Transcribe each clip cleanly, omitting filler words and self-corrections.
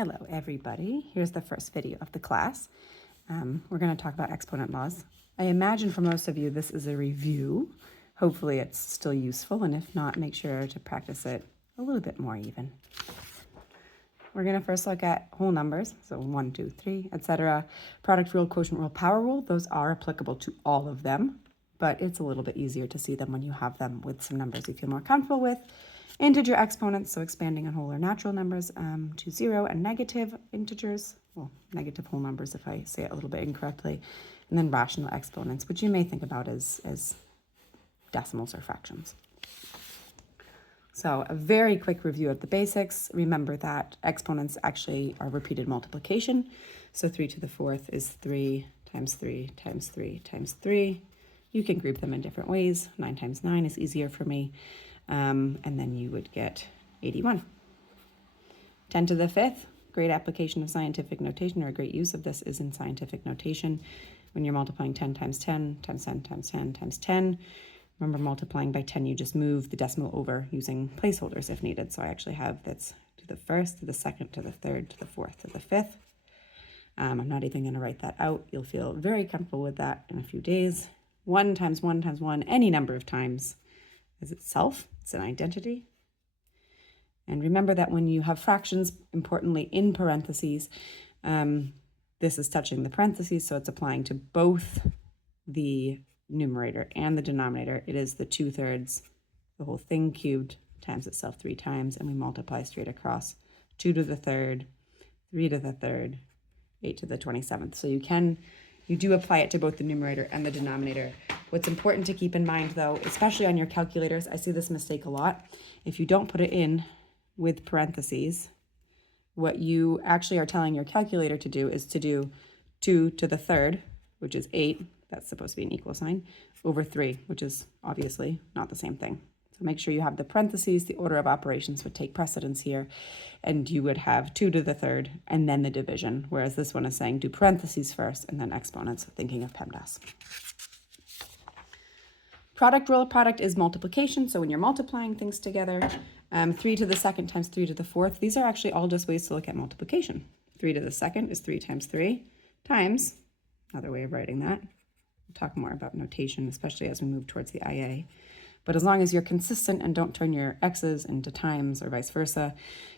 Hello everybody, here's the first video of the class. We're going to talk about exponent laws. I imagine for most of you this is a review. Hopefully it's still useful, and if not, make sure to practice it a little bit more even. We're going to first look at whole numbers, so 1, 2, 3, etc. Product rule, quotient rule, power rule, those are applicable to all of them, but it's a little bit easier to see them when you have them with some numbers you feel more comfortable with. Integer exponents, so expanding on whole or natural numbers to 0, and negative integers, well, negative whole numbers if I say it a little bit incorrectly, and then rational exponents, which you may think about as decimals or fractions. So a very quick review of the basics. Remember that exponents actually are repeated multiplication. So 3 to the 4th is 3 times 3 times 3 times 3. You can group them in different ways. 9 times 9 is easier for me. And then you would get 81. 10 to the 5th, great application of scientific notation, or a great use of this is in scientific notation. When you're multiplying 10 times 10 times 10 times 10 times 10, remember multiplying by 10, you just move the decimal over using placeholders if needed. So I actually have that's to the 1st, to the 2nd, to the 3rd, to the 4th, to the 5th. I'm not even going to write that out. You'll feel very comfortable with that in a few days. 1 times 1 times 1, any number of times is itself. It's an identity. And remember that when you have fractions, importantly in parentheses, this is touching the parentheses, so it's applying to both the numerator and the denominator. It is the 2/3, the whole thing cubed times itself 3 times, and we multiply straight across. 2 to the 3rd, 3 to the 3rd, 8 to the 27th. So you do apply it to both the numerator and the denominator. What's important to keep in mind, though, especially on your calculators, I see this mistake a lot. If you don't put it in with parentheses, what you actually are telling your calculator to do is to do 2 to the 3rd, which is 8, that's supposed to be an equal sign, over 3, which is obviously not the same thing. So make sure you have the parentheses. The order of operations would take precedence here, and you would have 2 to the 3rd and then the division, whereas this one is saying do parentheses first and then exponents, thinking of PEMDAS. Product rule, product is multiplication, so when you're multiplying things together, 3 to the 2nd times 3 to the 4th, these are actually all just ways to look at multiplication. 3 to the 2nd is 3 times 3 times, another way of writing that. We'll talk more about notation, especially as we move towards the IA. But as long as you're consistent and don't turn your x's into times or vice versa,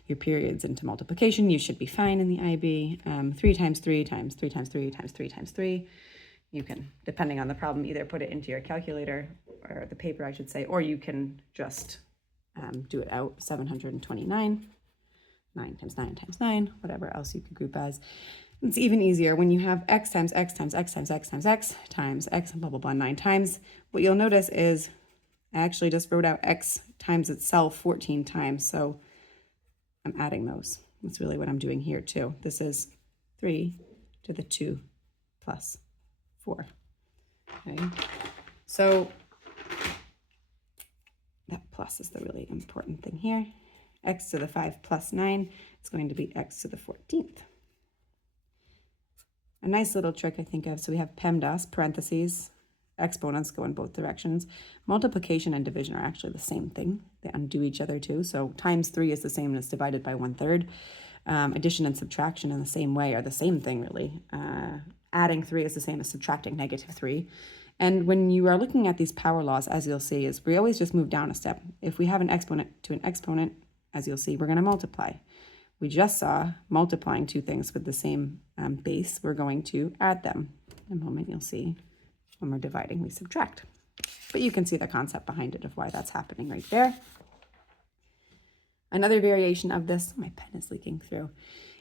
your periods into multiplication, you should be fine in the IB. 3 times 3 times 3 times 3 times 3 times 3. You can, depending on the problem, either put it into your calculator, or the paper, I should say, or you can just do it out. 729, 9 times 9 times 9, whatever else you could group as. It's even easier when you have x times x times x times x times x times x, blah, blah, blah, 9 times. What you'll notice is I actually just wrote out x times itself 14 times, so I'm adding those. That's really what I'm doing here too. This is 3 to the 2 plus 4. Okay, so that plus is the really important thing here. X to the 5 plus 9 is going to be x to the 14th. A nice little trick I think of, so we have PEMDAS, parentheses, exponents go in both directions. Multiplication and division are actually the same thing. They undo each other too. So times 3 is the same as divided by 1/3. Addition and subtraction in the same way are the same thing, really. Adding 3 is the same as subtracting -3. And when you are looking at these power laws, as you'll see, is we always just move down a step. If we have an exponent to an exponent, as you'll see, we're going to multiply. We just saw multiplying two things with the same base. We're going to add them. In a moment, you'll see when we're dividing, we subtract. But you can see the concept behind it of why that's happening right there. Another variation of this, my pen is leaking through,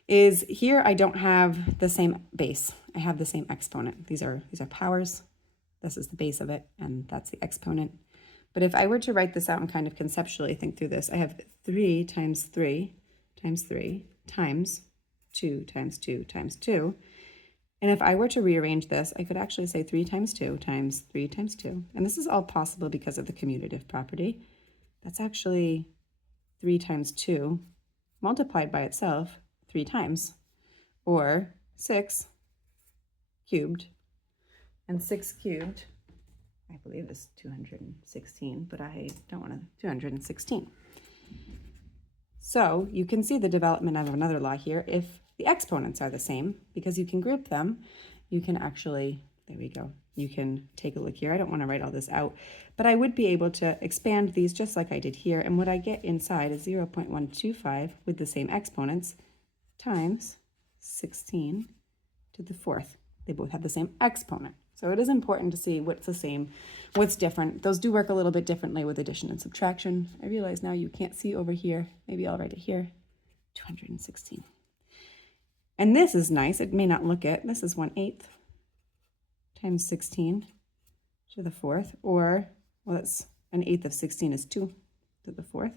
is here I don't have the same base. I have the same exponent. These are powers. This is the base of it, and that's the exponent. But if I were to write this out and kind of conceptually think through this, I have 3 times 3 times 3 times 2 times 2 times 2. And if I were to rearrange this, I could actually say 3 times 2 times 3 times 2. And this is all possible because of the commutative property. That's actually 3 times 2 multiplied by itself 3 times, or 6 cubed. And 6 cubed, I believe, is 216, but I don't want to, 216. So you can see the development of another law here. If the exponents are the same, because you can group them, you can actually, there we go, you can take a look here. I don't want to write all this out, but I would be able to expand these just like I did here. And what I get inside is 0.125 with the same exponents times 16 to the fourth. They both have the same exponent. So it is important to see what's the same, what's different. Those do work a little bit differently with addition and subtraction. I realize now you can't see over here. Maybe I'll write it here, 216. And this is nice. It may not look it. This is 1/8 times 16 to the fourth, or, well, that's 1/8 of 16 is 2 to the fourth.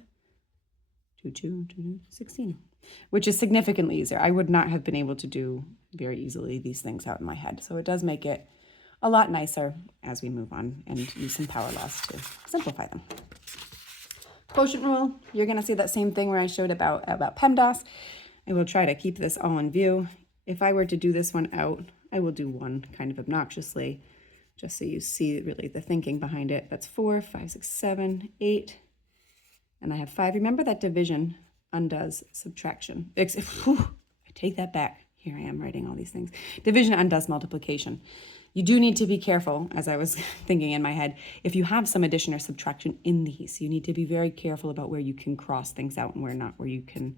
16, which is significantly easier. I would not have been able to do very easily these things out in my head. So it does make it a lot nicer as we move on and use some power laws to simplify them. Quotient rule, you're going to see that same thing where I showed about PEMDAS. I will try to keep this all in view. If I were to do this one out, I will do one kind of obnoxiously, just so you see really the thinking behind it. That's 4, 5, 6, 7, 8, and I have 5. Remember that division undoes subtraction. I take that back. Here I am writing all these things. Division undoes multiplication. You do need to be careful, as I was thinking in my head, if you have some addition or subtraction in these, you need to be very careful about where you can cross things out and where not, where you can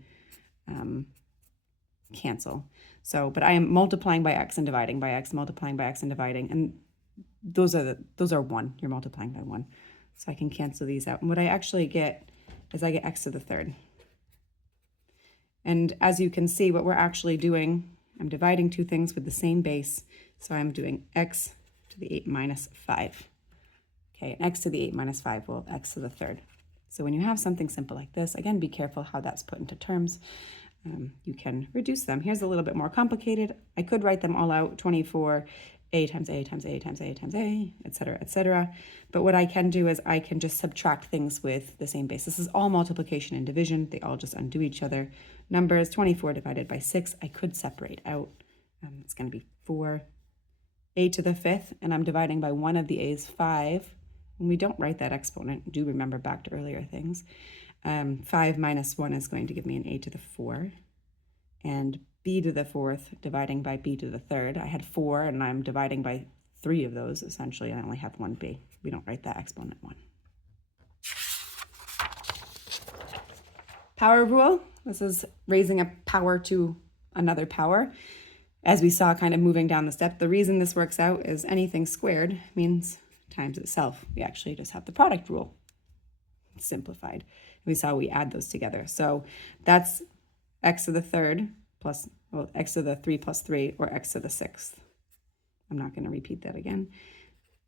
cancel. So, but I am multiplying by x and dividing by x, multiplying by x and dividing, and those are 1. You're multiplying by 1. So I can cancel these out. And what I actually get is I get x to the third. And as you can see, what we're actually doing, I'm dividing two things with the same base. So I'm doing x to the 8 minus 5. Okay, and x to the 8 minus 5, well, x to the third. So when you have something simple like this, again, be careful how that's put into terms. You can reduce them. Here's a little bit more complicated. I could write them all out, 24, a times a times a times a times a, etc., etc. But what I can do is I can just subtract things with the same base. This is all multiplication and division. They all just undo each other. Numbers, 24 divided by 6, I could separate out. It's going to be 4. A to the 5th, and I'm dividing by one of the a's, 5. And we don't write that exponent. Do remember back to earlier things. 5 minus 1 is going to give me an a to the 4. And b to the 4th dividing by b to the 3rd. I had 4, and I'm dividing by 3 of those, essentially. I only have one b. We don't write that exponent 1. Power rule. This is raising a power to another power. As we saw kind of moving down the step, the reason this works out is anything squared means times itself. We actually just have the product rule simplified. We saw we add those together. So that's x to the third plus, well, x to the 3 plus 3, or x to the 6th. I'm not going to repeat that again.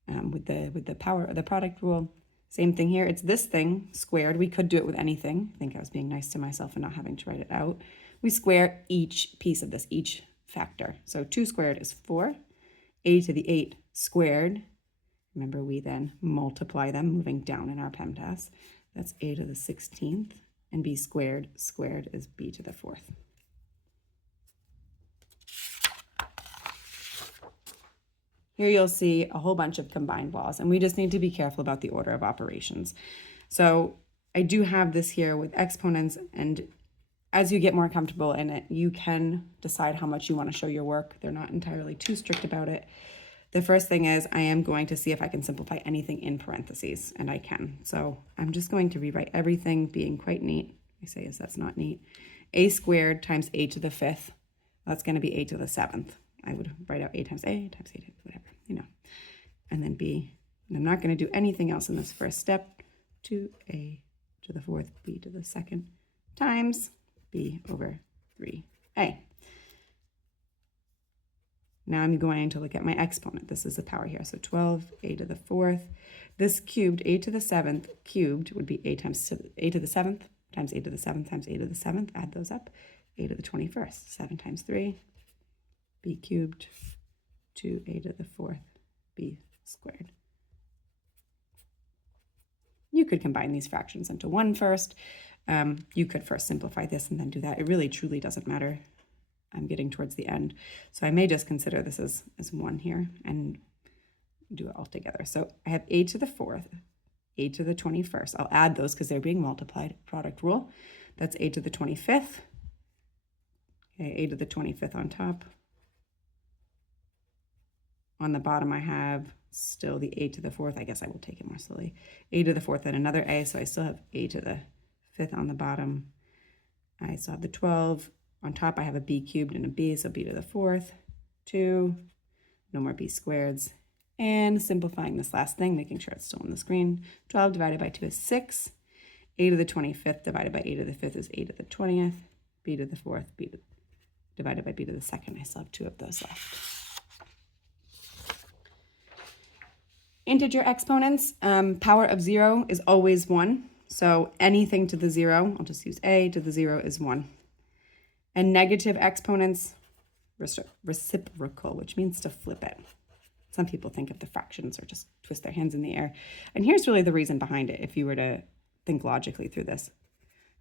With the power, the product rule, same thing here. It's this thing squared. We could do it with anything. I think I was being nice to myself and not having to write it out. We square each piece of this, each factor. So 2 squared is 4. A to the 8 squared. Remember, we then multiply them moving down in our PEMDAS. That's a to the 16th. And b squared is b to the 4th. Here you'll see a whole bunch of combined laws, and we just need to be careful about the order of operations. So I do have this here with exponents, and as you get more comfortable in it, you can decide how much you want to show your work. They're not entirely too strict about it. The first thing is I am going to see if I can simplify anything in parentheses, and I can. So I'm just going to rewrite everything being quite neat. I say is that's not neat. A squared times a to the 5th. That's going to be a to the 7th. I would write out a times a times a, whatever, you know. And then b. And I'm not going to do anything else in this first step. 2a to the 4th, b to the 2nd, times b over 3a. Now I'm going to look at my exponent. This is the power here. So 12a to the 4th. This cubed, a to the 7th cubed would be a times a to the 7th times a to the 7th times a to the 7th. Add those up. A to the 21st. 7 times 3. B cubed. 2a to the 4th. B squared. You could combine these fractions into one first. You could first simplify this and then do that. It really truly doesn't matter. I'm getting towards the end. So I may just consider this as 1 here and do it all together. So I have a to the 4th, a to the 21st. I'll add those because they're being multiplied, product rule. That's a to the 25th. Okay, a to the 25th on top. On the bottom, I have still the a to the 4th. I guess I will take it more slowly. A to the 4th and another a, so I still have a to the 5th on the bottom. I still have the 12. On top, I have a b cubed and a b, so b to the 4th, 2. No more b squareds. And simplifying this last thing, making sure it's still on the screen. 12 divided by 2 is 6. A to the 25th divided by a to the 5th is a to the 20th. B to the 4th, divided by b to the 2nd. I still have 2 of those left. Integer exponents, power of 0 is always 1. So anything to the 0, I'll just use a to the 0 is 1. And negative exponents, reciprocal, which means to flip it. Some people think of the fractions or just twist their hands in the air. And here's really the reason behind it, if you were to think logically through this.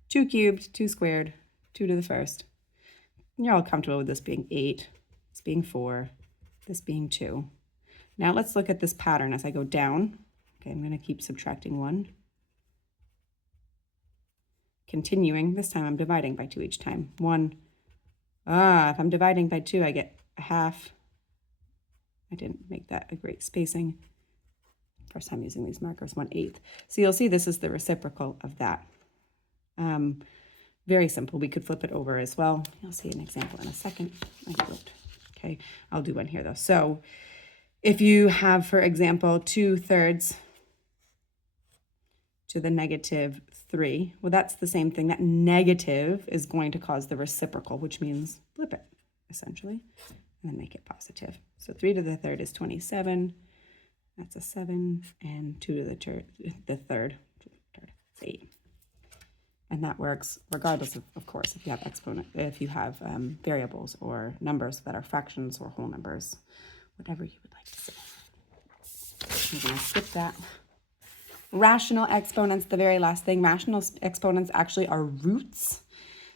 2 cubed, 2 squared, 2 to the 1st. You're all comfortable with this being 8, this being 4, this being 2. Now let's look at this pattern as I go down. Okay, I'm going to keep subtracting 1. Continuing, this time I'm dividing by 2 each time. 1. If I'm dividing by 2, I get a half. I didn't make that a great spacing. First time using these markers, 1/8. So you'll see this is the reciprocal of that. Very simple. We could flip it over as well. You'll see an example in a second. Okay, I'll do one here though. So if you have, for example, 2/3 to the negative 3, well, that's the same thing. That negative is going to cause the reciprocal, which means flip it, essentially, and then make it positive. So 3 to the 3rd is 27. That's a 7. And 2 to the third is 8. And that works regardless of course, if you have variables or numbers that are fractions or whole numbers, whatever you would like to say. I'm going to skip that. Rational exponents, the very last thing. Rational exponents actually are roots.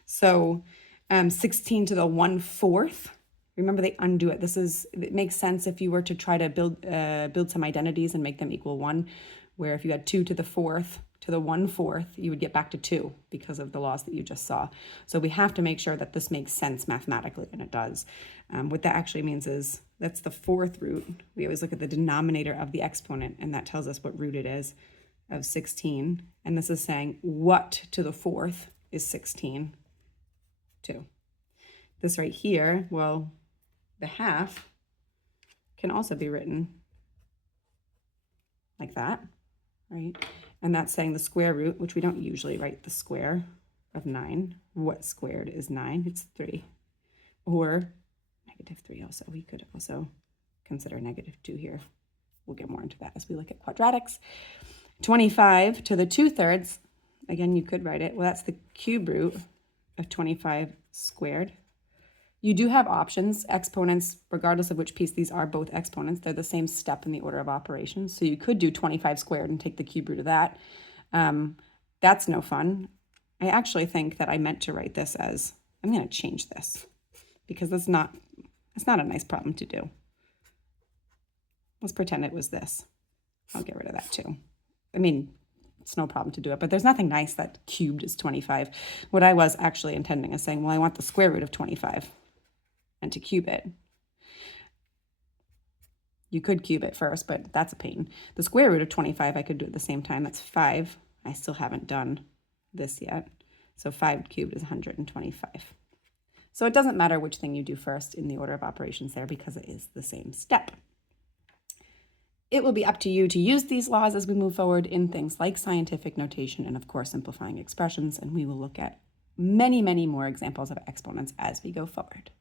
So 16 to the 1/4. Remember, they undo it. It makes sense if you were to try to build some identities and make them equal 1, where if you had 2 to the 4th to the 1/4, you would get back to 2 because of the laws that you just saw. So we have to make sure that this makes sense mathematically, and it does. What that actually means is that's the 4th root. We always look at the denominator of the exponent, and that tells us what root it is of 16. And this is saying what to the 4th is 16, 2. This right here, well, the half can also be written like that, right? And that's saying the square root, which we don't usually write the square of 9. What squared is 9? It's 3. Or -3 also. We could also consider -2 here. We'll get more into that as we look at quadratics. 25 to the 2/3, again, you could write it. Well, that's the cube root of 25 squared. You do have options. Exponents, regardless of which piece these are, both exponents, they're the same step in the order of operations. So you could do 25 squared and take the cube root of that. That's no fun. I actually think that I meant to write this as, I'm going to change this because that's not a nice problem to do. Let's pretend it was this. I'll get rid of that too. I mean, it's no problem to do it, but there's nothing nice that cubed is 25. What I was actually intending is saying, well, I want the square root of 25 and to cube it. You could cube it first, but that's a pain. The square root of 25, I could do at the same time. That's 5. I still haven't done this yet. So 5 cubed is 125. So it doesn't matter which thing you do first in the order of operations there because it is the same step. It will be up to you to use these laws as we move forward in things like scientific notation and, of course, simplifying expressions. And we will look at many, many more examples of exponents as we go forward.